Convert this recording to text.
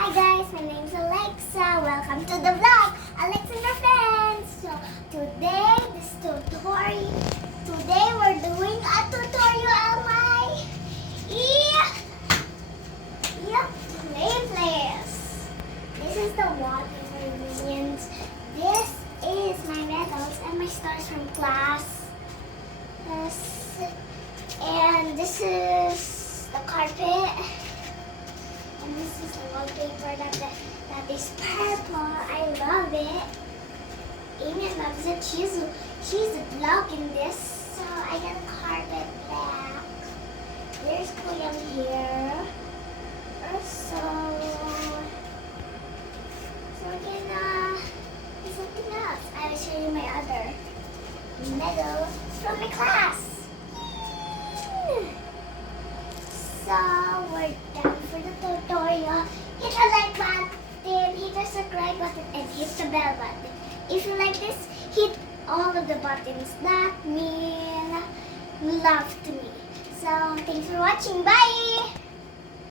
Hi guys, my name's Alexa. Welcome to the vlog, Alexa and her friends. So today, today we're doing a tutorial on my play place. This is the water minions. This is my medals and my stars from class. And this is the carpet. And this is the wallpaper that is purple. I love it. Amy loves it. She's vlogging this. So I got a carpet back. There's William here. So we're gonna do something else. I will show you my other medal from my class. So we're done for the tutorial. Hit the like button, hit the subscribe button, and hit the bell button. If you like this, hit all of the buttons. That mean love to me. So thanks for watching. Bye!